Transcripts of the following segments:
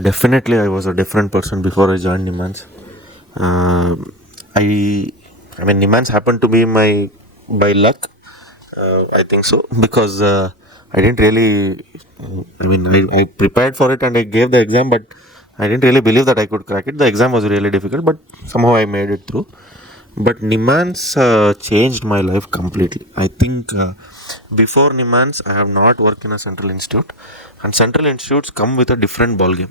Definitely, I was a different person before I joined NIMHANS. Uh, I mean, NIMHANS happened to be my by luck. I think so because I didn't really. I prepared for it and I gave the exam, but I didn't really believe that I could crack it. The exam was really difficult, but somehow I made it through. But NIMHANS changed my life completely. I think before NIMHANS, I have not worked in a central institute, and central institutes come with a different ballgame.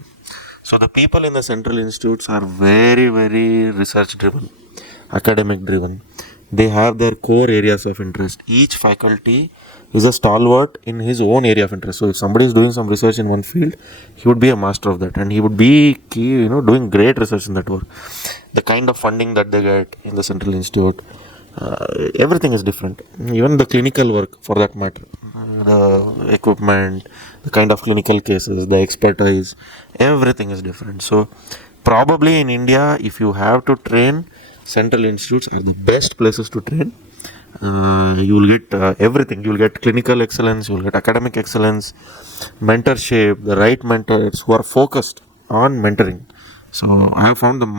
So the people in the central institutes are very, very research driven, academic driven. They have their core areas of interest. Each faculty is a stalwart in his own area of interest. So if somebody is doing some research in one field, he would be a master of that, and he would be doing great research in that work. The kind of funding that they get in the central institute, everything is different. Even the clinical work, for that matter, the equipment, the kind of clinical cases, the expertise, everything is different. So probably in India, if you have to train, central institutes are the best places to train. You will get everything. You will get clinical excellence, you will get academic excellence, mentorship, the right mentors who are focused on mentoring. So I have found they are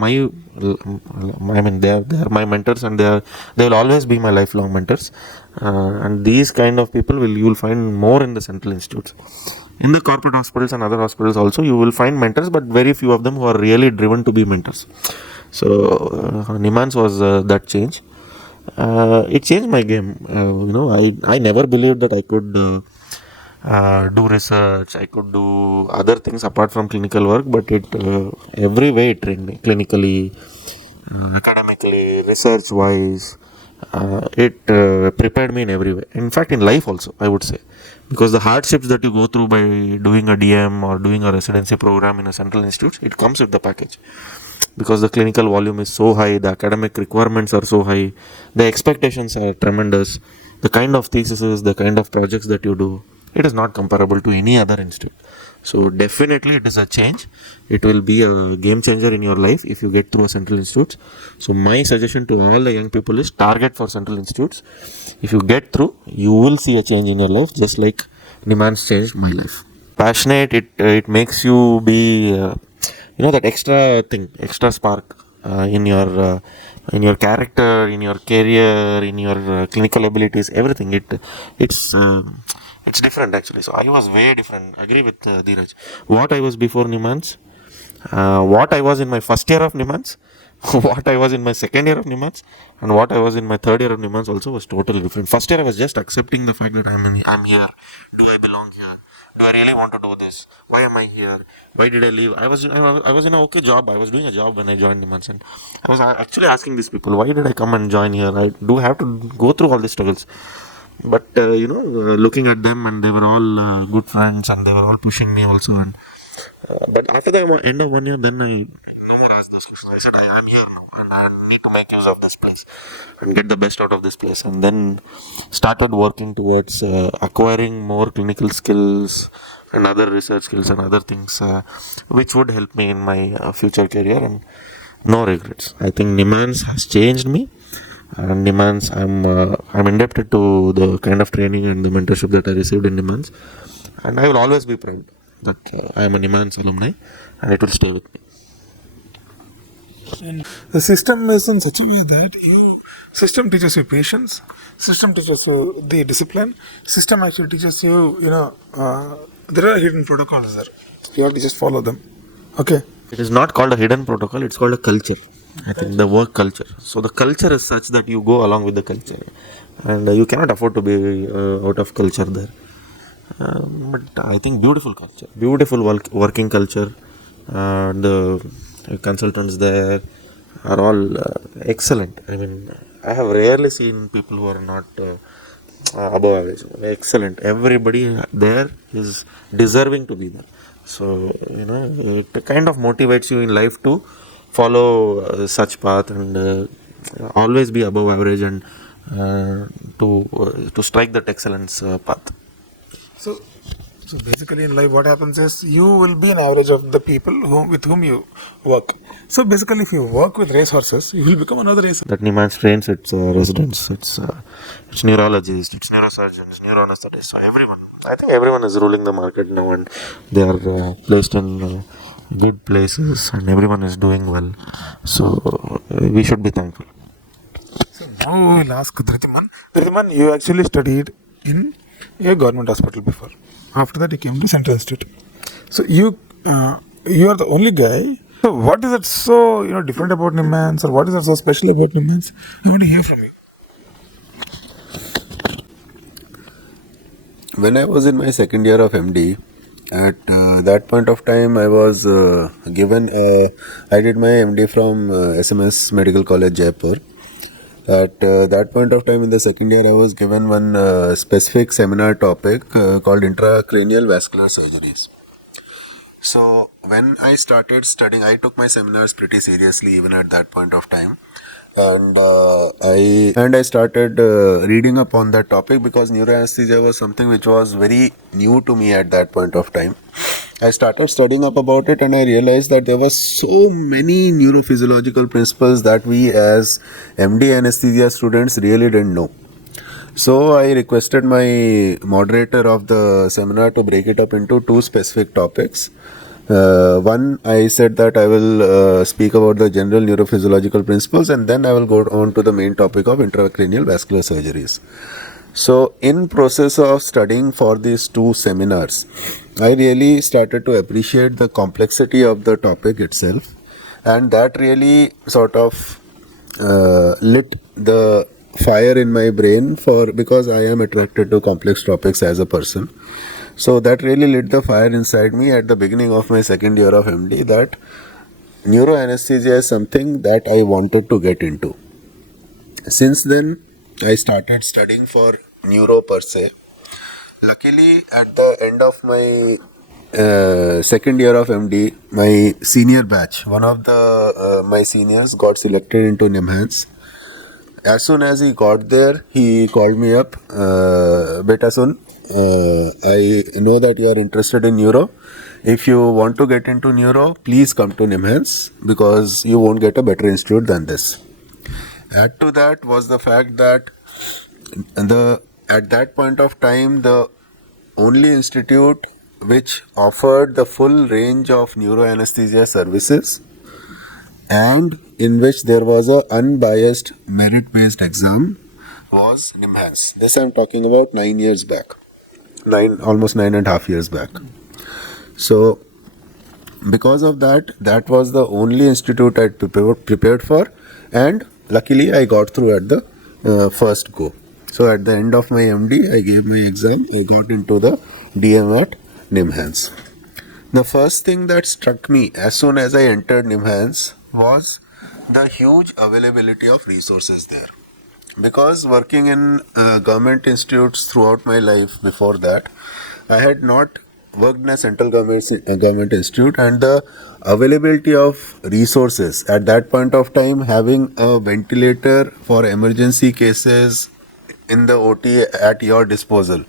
my mentors, and they will always be my lifelong mentors. And these kind of people you will find more in the central institutes. In the corporate hospitals and other hospitals also, you will find mentors, but very few of them who are really driven to be mentors. So NIMHANS was that change. It changed my game. I never believed that I could do research. I could do other things apart from clinical work, but it every way it trained me clinically, academically, research wise. It prepared me in every way. In fact, in life also, I would say, because the hardships that you go through by doing a DM or doing a residency program in a central institute, it comes with the package. Because the clinical volume is so high, the academic requirements are so high, the expectations are tremendous, the kind of theses, the kind of projects that you do, it is not comparable to any other institute. So definitely it is a change. It will be a game changer in your life if you get through a central institutes. So my suggestion to all the young people is target for central institutes. If you get through, you will see a change in your life, just like NIMHANS changed my life. Passionate, it makes you be that extra spark in your character, in your career, in your clinical abilities, everything. It's different actually. So I was way different. Agree with Dheeraj. What I was before NIMHANS, what I was in my first year of NIMHANS, what I was in my second year of NIMHANS, and what I was in my third year of NIMHANS also was totally different. First year I was just accepting the fact that I'm here. Do I belong here? Do I really want to do this? Why am I here? Why did I leave? I was in an okay job. I was doing a job when I joined NIMHANS, and I was actually asking these people, why did I come and join here? I do have to go through all these struggles. But looking at them, and they were all good friends, and they were all pushing me also. And but after the end of 1 year, then I no more asked those questions. I said I am here now, and I need to make use of this place and get the best out of this place. And then started working towards acquiring more clinical skills and other research skills and other things which would help me in my future career. And no regrets. I think NIMHANS has changed me. And NIMHANS, I'm indebted to the kind of training and the mentorship that I received in NIMHANS, and I will always be proud that I am a NIMHANS alumni, and it will stay with me. And the system is in such a way that system teaches you patience, system teaches you the discipline, system actually teaches you, there are hidden protocols there. You have to just follow them. Okay. It is not called a hidden protocol, it's called a culture. I think the work culture. So the culture is such that you go along with the culture, and you cannot afford to be out of culture there. But I think beautiful culture, beautiful working culture. The consultants there are all excellent. I mean, I have rarely seen people who are not above average. Excellent. Everybody there is deserving to be there. So it kind of motivates you in life to follow such path, and always be above average, and to strike that excellence path. So basically in life what happens is you will be an average of the people with whom you work. So basically if you work with racehorses, you will become another racer. That NIMHANS trains its residents, its neurologists, its neurosurgeons, neuroanesthetists. So everyone, I think everyone is ruling the market now, and they are placed in good places, and everyone is doing well. So we should be thankful. So now we'll ask Dhriman. Dhriman, you actually studied in a government hospital before. After that, you came to Central Institute. So you are the only guy. So what is that so different about NIMHANS, or what is that so special about NIMHANS? I want to hear from you. When I was in my second year of MD, at that point of time, I was given. I did my MD from SMS Medical College, Jaipur. At that point of time in the second year, I was given one specific seminar topic called intracranial vascular surgeries. So when I started studying, I took my seminars pretty seriously even at that point of time, and I started reading up on that topic because neuroanesthesia was something which was very new to me at that point of time. I started studying up about it, and I realized that there were so many neurophysiological principles that we as MD anesthesia students really didn't know. So I requested my moderator of the seminar to break it up into two specific topics. One, I said that I will speak about the general neurophysiological principles, and then I will go on to the main topic of intracranial vascular surgeries. So in process of studying for these two seminars, I really started to appreciate the complexity of the topic itself, and that really sort of lit the fire in my brain because I am attracted to complex topics as a person. So that really lit the fire inside me at the beginning of my second year of MD that neuroanesthesia is something that I wanted to get into. Since then, I started studying for neuro per se. Luckily, at the end of my second year of MD, my senior batch, one of the my seniors got selected into NIMHANS. As soon as he got there, he called me up, Beta Sun, I know that you are interested in neuro. If you want to get into neuro, please come to NIMHANS because you won't get a better institute than this. Add to that was the fact that at that point of time, the only institute which offered the full range of neuroanesthesia services and in which there was a unbiased merit-based exam was NIMHANS. This I'm talking about 9 years back. Almost 9.5 years back. So because of that, that was the only institute I prepared for, and luckily I got through at the first go. So at the end of my MD, I gave my exam. I got into the DM at NIMHANS. The first thing that struck me as soon as I entered NIMHANS was the huge availability of resources there. Because working in government institutes throughout my life before that, I had not worked in a central government institute, and the availability of resources at that point of time, having a ventilator for emergency cases in the OT at your disposal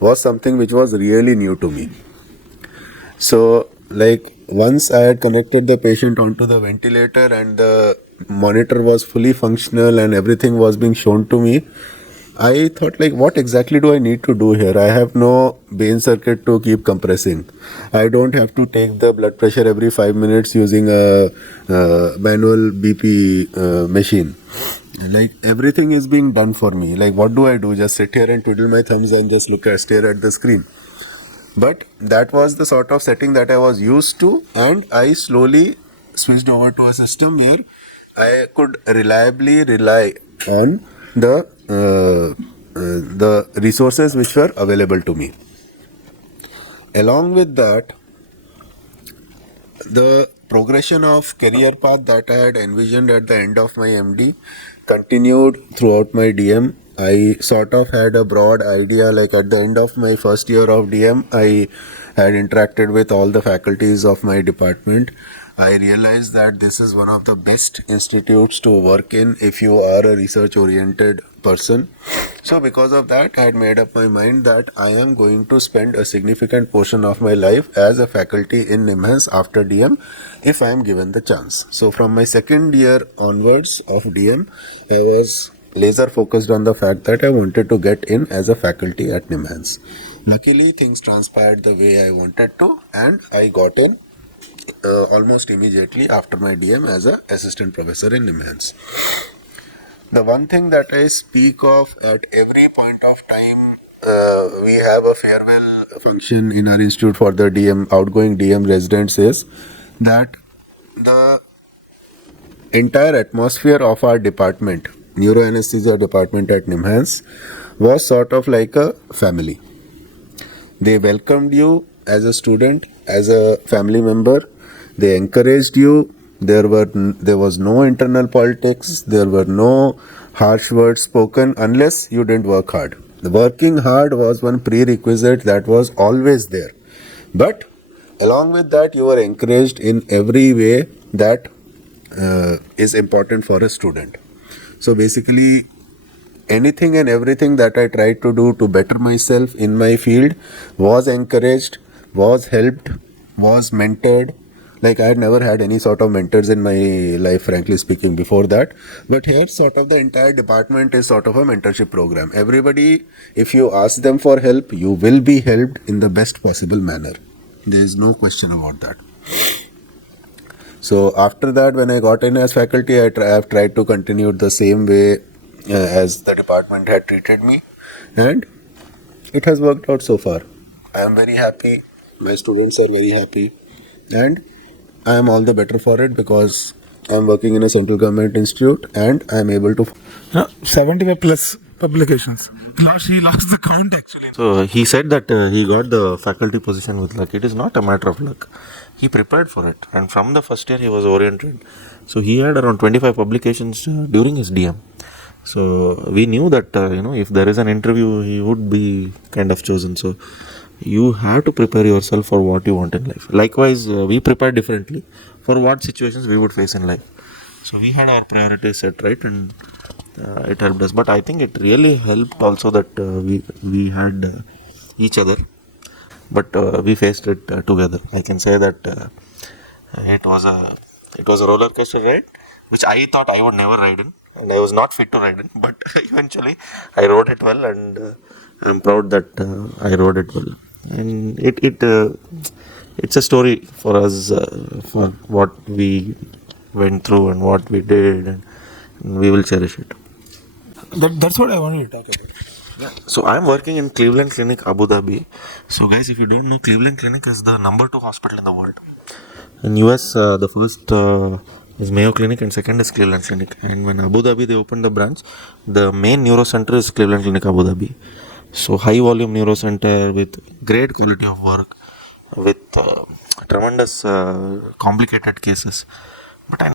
was something which was really new to me. So once I had connected the patient onto the ventilator and the monitor was fully functional and everything was being shown to me, I thought what exactly do I need to do here? I have no vein circuit to keep compressing. I don't have to take the blood pressure every 5 minutes using a manual BP machine. Everything is being done for me. What do I do? Just sit here and twiddle my thumbs and just stare at the screen. But that was the sort of setting that I was used to, and I slowly switched over to a system where I could reliably rely on the resources which were available to me. Along with that, the progression of career path that I had envisioned at the end of my MD continued throughout my DM. I sort of had a broad idea, at the end of my first year of DM, I had interacted with all the faculties of my department. I realized that this is one of the best institutes to work in if you are a research-oriented person. So because of that, I had made up my mind that I am going to spend a significant portion of my life as a faculty in NIMHANS after DM if I am given the chance. So from my second year onwards of DM, I was laser focused on the fact that I wanted to get in as a faculty at NIMHANS. Luckily, things transpired the way I wanted to, and I got in. almost immediately after my DM as a assistant professor in NIMHANS. The one thing that I speak of at every point of time, we have a farewell function in our institute for the outgoing DM residents, is that the entire atmosphere of our department, neuroanesthesia department at NIMHANS, was sort of like a family. They welcomed you as a student, as a family member. They encouraged you. There was no internal politics. There were no harsh words spoken unless you didn't work hard. The working hard was one prerequisite that was always there. But along with that, you were encouraged in every way that is important for a student. So basically, anything and everything that I tried to do to better myself in my field was encouraged, was helped, was mentored. Like, I had never had any sort of mentors in my life, frankly speaking, before that. But here, sort of the entire department is sort of a mentorship program. Everybody, if you ask them for help, you will be helped in the best possible manner. There is no question about that. So after that, when I got in as faculty, I have tried to continue the same way as the department had treated me, and it has worked out so far. I am very happy, my students are very happy, and I am all the better for it because I am working in a central government institute and I am able to. 75 plus publications. He lost the count actually. So he said that he got the faculty position with luck. It is not a matter of luck. He prepared for it, and from the first year he was oriented. So he had around 25 publications during his DM. So we knew that if there is an interview, he would be kind of chosen. So you have to prepare yourself for what you want in life. Likewise, we prepare differently for what situations we would face in life. So we had our priorities set right, and it helped us. But I think it really helped also that we had each other, but we faced it together. I can say that it was a roller coaster ride, which I thought I would never ride in, and I was not fit to ride in. But eventually, I rode it well, and I'm proud that I rode it well. And it's a story for us for what we went through and what we did, and we will cherish it. That's what I wanted to talk about. So I'm working in Cleveland Clinic, Abu Dhabi. So guys, if you don't know, Cleveland Clinic is the number 2 hospital in the world. In US, the first is Mayo Clinic and second is Cleveland Clinic. And when Abu Dhabi they opened the branch, the main neuro center is Cleveland Clinic, Abu Dhabi. So high volume neuro center with great quality of work, with tremendous complicated cases. But I